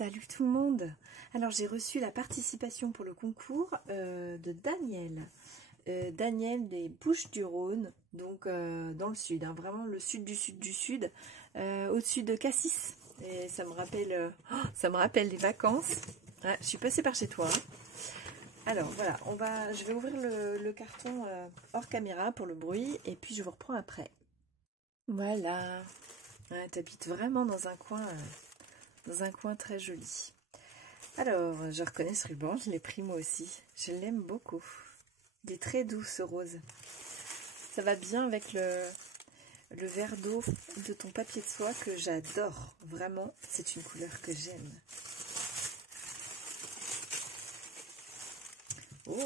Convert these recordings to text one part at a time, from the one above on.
Salut tout le monde. Alors j'ai reçu la participation pour le concours de Daniel. Daniel des Bouches-du-Rhône, donc dans le sud, hein, vraiment le sud du sud du sud, au-dessus de Cassis. Et ça me rappelle les vacances. Ouais, je suis passée par chez toi. Hein. Alors voilà, je vais ouvrir le carton hors caméra pour le bruit et puis je vous reprends après. Voilà. Ouais, t'habites vraiment dans un coin très joli. Alors, je reconnais ce ruban, je l'ai pris moi aussi. Je l'aime beaucoup. Il est très doux ce rose. Ça va bien avec le verre d'eau de ton papier de soie que j'adore. Vraiment, c'est une couleur que j'aime. Oh!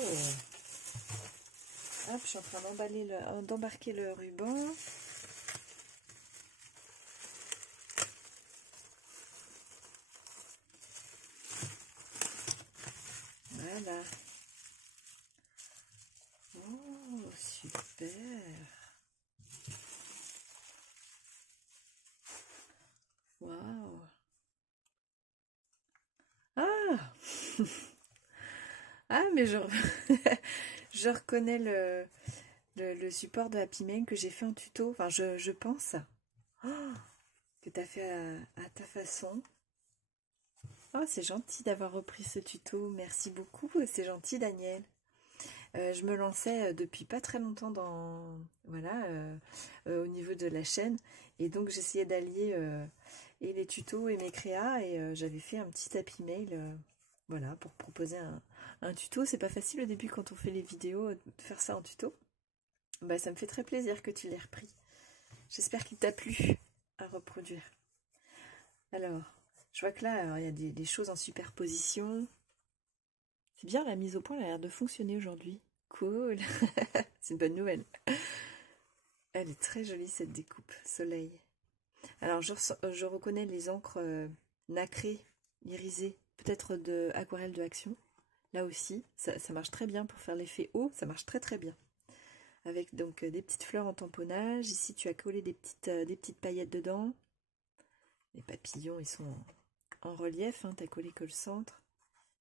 Hop, je suis en train d'embarquer le ruban. Voilà. Oh, super. Waouh. Ah. Ah, mais je reconnais le support de Happy Mail que j'ai fait en tuto. Enfin, je pense que tu as fait à ta façon. Oh, c'est gentil d'avoir repris ce tuto. Merci beaucoup. C'est gentil, Daniel. Je me lançais depuis pas très longtemps au niveau de la chaîne. Et donc, j'essayais d'allier et les tutos et mes créas. Et j'avais fait un petit Happy Mail voilà, pour proposer un tuto. C'est pas facile au début quand on fait les vidéos de faire ça en tuto. Bah, ça me fait très plaisir que tu l'aies repris. J'espère qu'il t'a plu à reproduire. Alors, je vois que là, il y a des choses en superposition. C'est bien, la mise au point elle a l'air de fonctionner aujourd'hui. Cool. C'est une bonne nouvelle. Elle est très jolie cette découpe, soleil. Alors, je reconnais les encres nacrées, irisées, peut-être de aquarelle de Action. Là aussi, ça marche très bien pour faire l'effet haut, ça marche très très bien. Avec donc des petites fleurs en tamponnage. Ici, tu as collé des petites paillettes dedans. Les papillons, ils sont en relief, hein, tu as collé que le centre.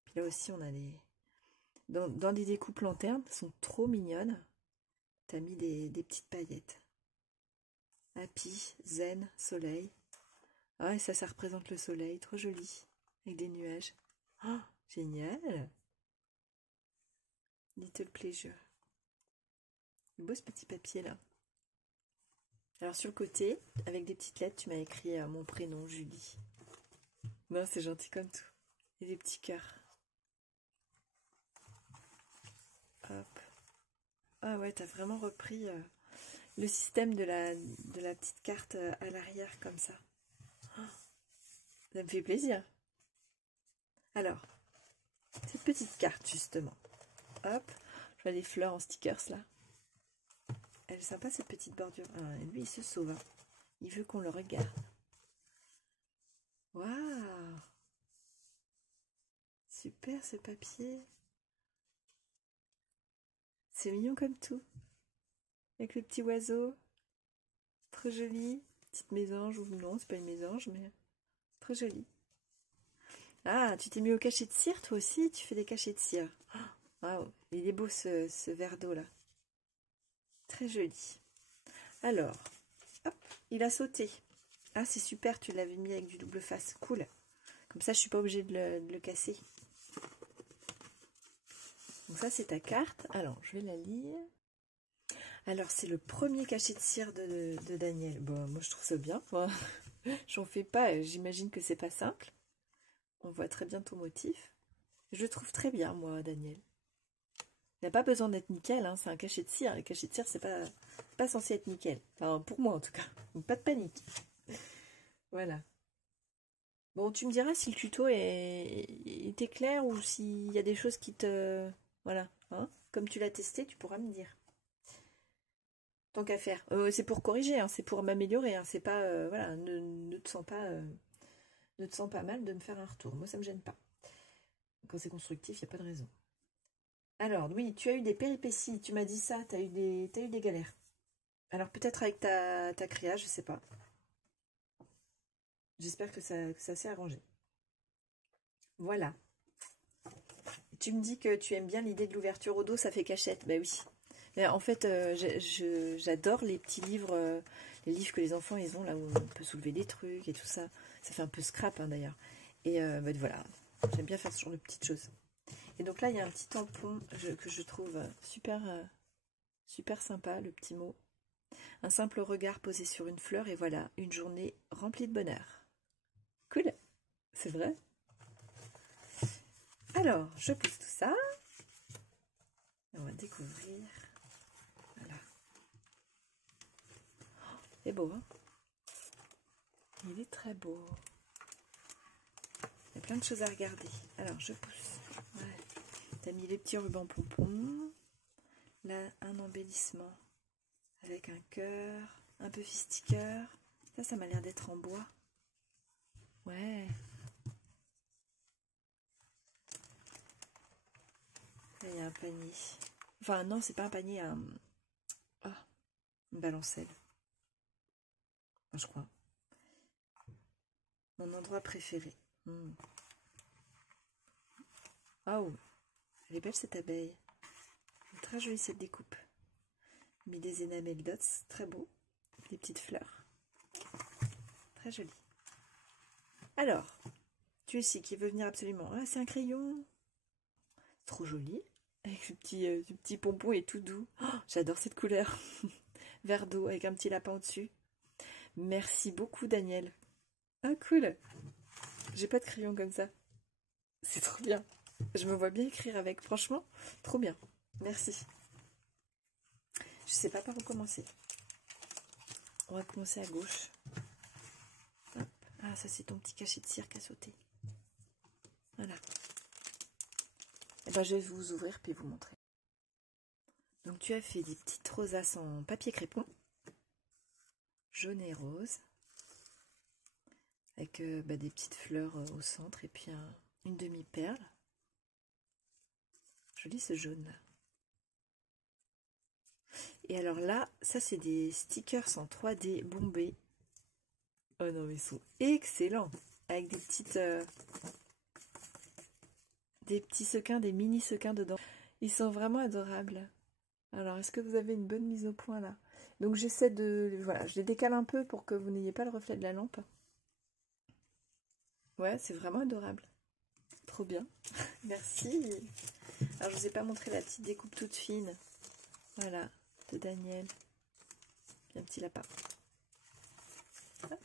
Puis là aussi, on a les... Dans des découpes lanternes, elles sont trop mignonnes. Tu as mis des petites paillettes. Happy, zen, soleil. Ah, et ça représente le soleil, trop joli. Avec des nuages. Oh, génial! Little Pleasure. C'est beau ce petit papier là. Alors sur le côté, avec des petites lettres, tu m'as écrit mon prénom, Julie. Non, c'est gentil comme tout. Et des petits cœurs. Hop. Ah ouais, t'as vraiment repris le système de la petite carte à l'arrière comme ça. Oh, ça me fait plaisir. Alors, cette petite carte justement. Hop, je vois des fleurs en stickers là. Elle est sympa cette petite bordure. Ah, lui il se sauve. Hein. Il veut qu'on le regarde. Waouh! Super ce papier. C'est mignon comme tout. Avec le petit oiseau. Trop joli. Petite mésange ou non, c'est pas une mésange, mais trop joli. Ah, tu t'es mis au cachet de cire toi aussi? Tu fais des cachets de cire. Waouh, il est beau ce verre d'eau là. Très joli. Alors, hop, il a sauté. Ah, c'est super, tu l'avais mis avec du double face. Cool. Comme ça, je suis pas obligée de le casser. Donc ça, c'est ta carte. Alors, je vais la lire. Alors, c'est le premier cachet de cire de Daniel. Bon, moi, je trouve ça bien. J'en fais pas. J'imagine que c'est pas simple. On voit très bien ton motif. Je le trouve très bien, moi, Daniel. Il n'a pas besoin d'être nickel. Hein, c'est un cachet de cire. Le cachet de cire, c'est pas censé être nickel. Enfin, pour moi, en tout cas. Donc, pas de panique. Voilà. Bon, tu me diras si le tuto était clair ou s'il y a des choses qui te... Voilà. Hein, comme tu l'as testé, tu pourras me dire. Tant qu'à faire. C'est pour corriger, hein, c'est pour m'améliorer. Hein, c'est pas... voilà, ne te sens pas... ne te sens pas mal de me faire un retour. Moi, ça me gêne pas. Quand c'est constructif, il n'y a pas de raison. Alors, oui, tu as eu des péripéties. Tu m'as dit ça. Tu as eu des galères. Alors, peut-être avec ta créa, je sais pas. J'espère que ça s'est arrangé. Voilà. Tu me dis que tu aimes bien l'idée de l'ouverture au dos, ça fait cachette. Ben oui. Mais en fait, j'adore les petits livres, les livres que les enfants ils ont là où on peut soulever des trucs et tout ça. Ça fait un peu scrap hein, d'ailleurs. Et ben voilà, j'aime bien faire ce genre de petites choses. Et donc là, il y a un petit tampon que je trouve super sympa, le petit mot. Un simple regard posé sur une fleur et voilà, une journée remplie de bonheur. Cool, c'est vrai. Alors, je pousse tout ça. On va découvrir. Voilà. C'est beau, hein? Il est très beau. Il y a plein de choses à regarder. Alors, je pousse. Ouais. T'as mis les petits rubans pompons. Là, un embellissement avec un cœur, un peu fistiqueur. Ça m'a l'air d'être en bois. Ouais. Là, il y a un panier. Enfin, non, c'est pas un panier, une balancelle. Enfin, je crois. Mon endroit préféré. Oh, elle est belle cette abeille. Très jolie cette découpe. Mis des enamel dots, très beau. Des petites fleurs. Très joli. Alors, tu ici qui veut venir absolument. Ah, c'est un crayon. Trop joli. Avec ce petit pompon et tout doux. Oh, j'adore cette couleur. Vert d'eau avec un petit lapin au-dessus. Merci beaucoup Daniel. Ah cool. J'ai pas de crayon comme ça. C'est trop bien. Je me vois bien écrire avec. Franchement, trop bien. Merci. Je sais pas par où commencer. On va commencer à gauche. Hop. Ah, ça c'est ton petit cachet de cirque à sauter. Voilà. Et ben, je vais vous ouvrir puis vous montrer. Donc tu as fait des petites rosaces en papier crépon. Jaune et rose. Avec des petites fleurs au centre et puis une demi-perle. Joli ce jaune là. Et alors là, ça c'est des stickers en 3D bombés. Oh non mais ils sont excellents. Avec des petits sequins, des mini sequins dedans. Ils sont vraiment adorables. Alors est-ce que vous avez une bonne mise au point là? Donc j'essaie de... Voilà, je les décale un peu pour que vous n'ayez pas le reflet de la lampe. Ouais, c'est vraiment adorable. Trop bien. Merci. Alors je vous ai pas montré la petite découpe toute fine. Voilà, de Daniel. Puis un petit lapin. Hop.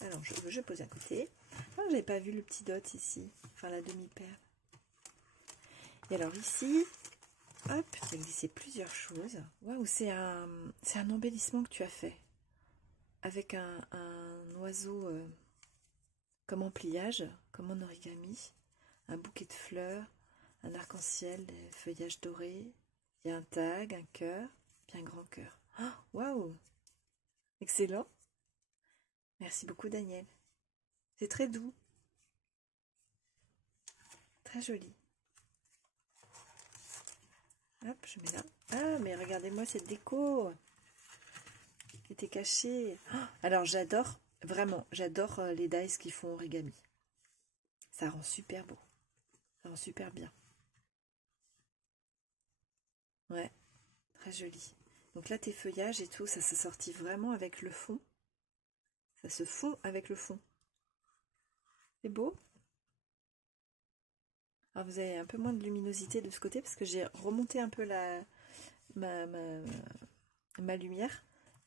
Alors je pose à côté. Ah, j'avais pas vu le petit dot ici. Enfin la demi-perle. Et alors ici, hop, tu as glissé plusieurs choses. Waouh, c'est un embellissement que tu as fait. Avec un oiseau comme en pliage, comme en origami. Un bouquet de fleurs, un arc-en-ciel, des feuillages dorés. Il y a un tag, un cœur, puis un grand cœur. Waouh! Excellent! Merci beaucoup Daniel. C'est très doux. Très joli. Hop, je mets là. Ah, mais regardez-moi cette déco qui était cachée. Alors j'adore, vraiment, j'adore les dies qui font origami. Ça rend super beau. Ça rend super bien. Ouais, très joli. Donc là, tes feuillages et tout, ça se sortit vraiment avec le fond. Ça se fond avec le fond. C'est beau. Alors vous avez un peu moins de luminosité de ce côté parce que j'ai remonté un peu ma lumière.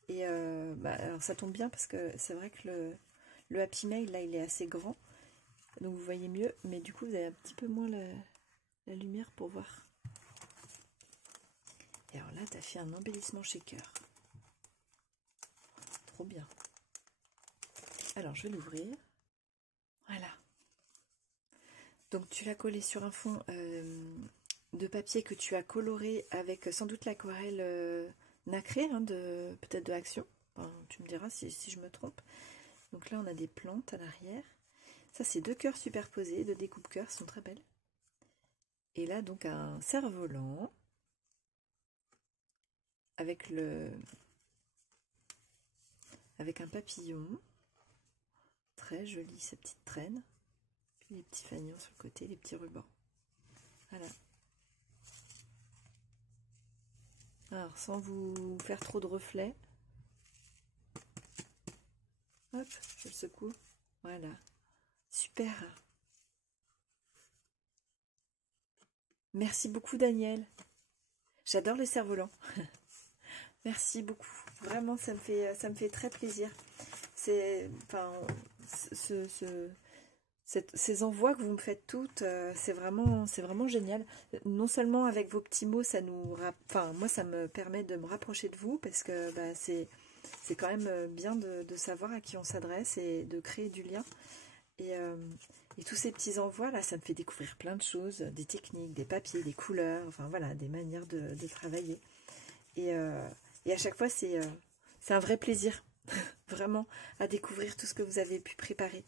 Et alors ça tombe bien parce que c'est vrai que le Happy Mail là il est assez grand. Donc vous voyez mieux. Mais du coup vous avez un petit peu moins la lumière pour voir. Et alors là tu as fait un embellissement shaker. Trop bien. Alors je vais l'ouvrir. Voilà. Donc tu l'as collé sur un fond de papier que tu as coloré avec sans doute l'aquarelle nacrée, hein, peut-être de Action. Enfin, tu me diras si je me trompe. Donc là on a des plantes à l'arrière. Ça c'est 2 cœurs superposés, 2 découpes cœurs, sont très belles. Et là donc un cerf-volant avec un papillon. Très jolie cette petite traîne. Les petits fanions sur le côté, les petits rubans. Voilà. Alors, sans vous faire trop de reflets. Hop, je le secoue. Voilà. Super. Merci beaucoup, Daniel. J'adore les cerfs-volants. Merci beaucoup. Vraiment, ça me fait très plaisir. C'est, enfin, ces envois que vous me faites toutes, c'est vraiment génial. Non seulement avec vos petits mots, enfin, moi, ça me permet de me rapprocher de vous parce que bah, c'est quand même bien de savoir à qui on s'adresse et de créer du lien. Et tous ces petits envois là, ça me fait découvrir plein de choses, des techniques, des papiers, des couleurs, enfin voilà, des manières de travailler. Et à chaque fois, c'est un vrai plaisir, vraiment, à découvrir tout ce que vous avez pu préparer.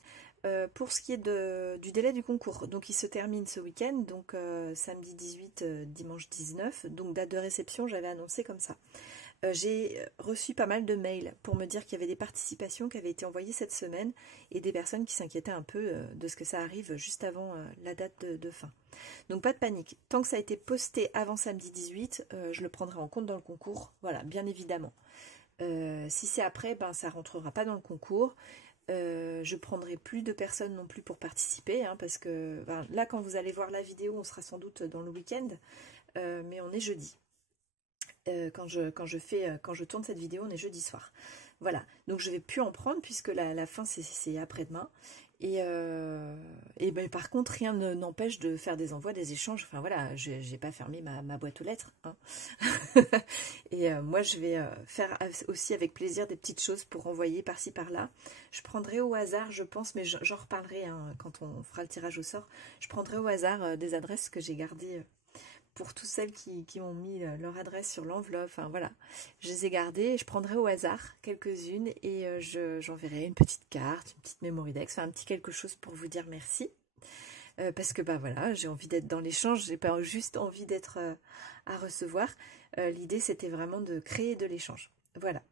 Pour ce qui est du délai du concours, donc il se termine ce week-end, donc samedi 18, dimanche 19, donc date de réception, j'avais annoncé comme ça. J'ai reçu pas mal de mails pour me dire qu'il y avait des participations qui avaient été envoyées cette semaine et des personnes qui s'inquiétaient un peu de ce que ça arrive juste avant la date de fin. Donc pas de panique, tant que ça a été posté avant samedi 18, je le prendrai en compte dans le concours, voilà, bien évidemment. Si c'est après, ben ça rentrera pas dans le concours. Je prendrai plus de personnes non plus pour participer, hein, parce que ben, là quand vous allez voir la vidéo, on sera sans doute dans le week-end, mais on est jeudi. Quand je tourne cette vidéo, on est jeudi soir. Voilà, donc je vais plus en prendre puisque la fin c'est après-demain. Et ben, par contre, rien n'empêche de faire des envois, des échanges. Enfin voilà, j'ai pas fermé ma boîte aux lettres. Hein. Et moi, je vais faire aussi avec plaisir des petites choses pour envoyer par-ci par-là. Je prendrai au hasard, je pense, mais j'en reparlerai hein, quand on fera le tirage au sort. Je prendrai au hasard des adresses que j'ai gardées pour toutes celles qui ont mis leur adresse sur l'enveloppe, enfin voilà, je les ai gardées, je prendrai au hasard quelques-unes et j'enverrai une petite carte, une petite mémoridex, enfin un petit quelque chose pour vous dire merci, parce que bah voilà, j'ai envie d'être dans l'échange, j'ai pas juste envie d'être à recevoir, l'idée c'était vraiment de créer de l'échange, voilà.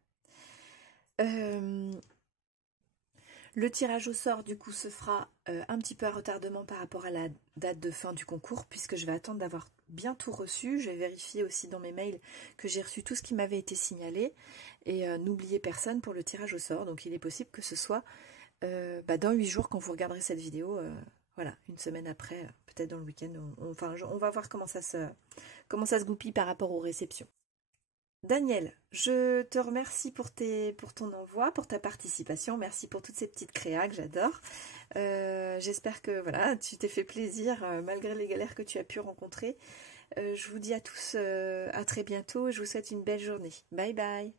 Le tirage au sort, du coup, se fera un petit peu à retardement par rapport à la date de fin du concours, puisque je vais attendre d'avoir bien tout reçu. Je vais vérifier aussi dans mes mails que j'ai reçu tout ce qui m'avait été signalé. Et n'oubliez personne pour le tirage au sort. Donc, il est possible que ce soit dans 8 jours quand vous regarderez cette vidéo. Voilà, une semaine après, peut-être dans le week-end. On va voir comment ça se goupille par rapport aux réceptions. Daniel, je te remercie pour ton envoi, pour ta participation. Merci pour toutes ces petites créas que j'adore. J'espère que voilà, tu t'es fait plaisir malgré les galères que tu as pu rencontrer. Je vous dis à tous à très bientôt. Je vous souhaite une belle journée. Bye bye.